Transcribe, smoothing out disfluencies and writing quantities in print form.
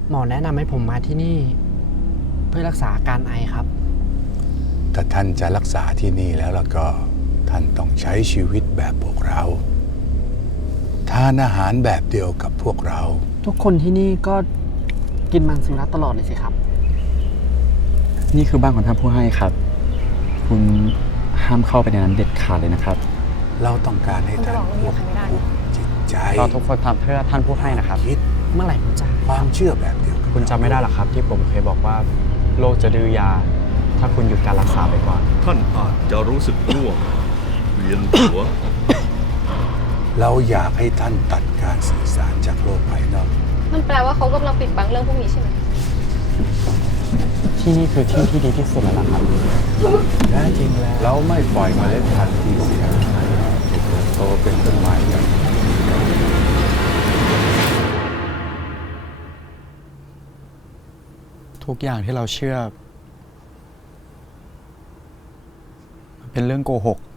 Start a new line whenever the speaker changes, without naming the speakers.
หมอแนะนำให้ผมมาที่นี่ เพื่อรักษาอาการไอครับ
ถ้าท่านจะรักษาที่นี่แล้วล่ะก็ท่านต้องใช้ชีวิตแบบพวกเราทานอาหารแบบเดียวกับพวกเรา
ทุกคนที่นี่ก็กินมังสวิรัติตลอดเลยสิครับ
นี่คือบ้านของท่านผู้ให้ครับ คุณห้ามเข้าไปในนั้นเด็ดขาดเลยนะครับ
เราต้องการให้ท่านควบคุมจิตใจ
เราทุกคนทำเพื่อท่านผู้ให้นะครับ
คิด
เมื่อไหร่ผมจะ
ความเชื่อแบบเดียวกับ
คุณจำไม่ได้หรอครับ ที่ผมเคยบอกว่าโรคจะดื้อยา ถ้าคุณหยุดการรักษาไปก่อน
ท่านอาจจะรู้สึกง่วงเวียนหัว
เราอยากให้ท่านตัดการสื่อสารจากโลกภายนอก
มันแปลว่าเขากำลังปิดบังเรื่องพวกนี้ใช่ไหม
ที่นี่คือที่ที่ดีที่สุดแล้วนะครับ
แท้จริงแล้วเราไม่ปล่อยเมล็ดพันธุ์ที่เสียหายให้เติบโตเป็นต้นไม้ใหญ่
ทุกอย่างที่เราเชื่อมันเป็นเรื่องโกหก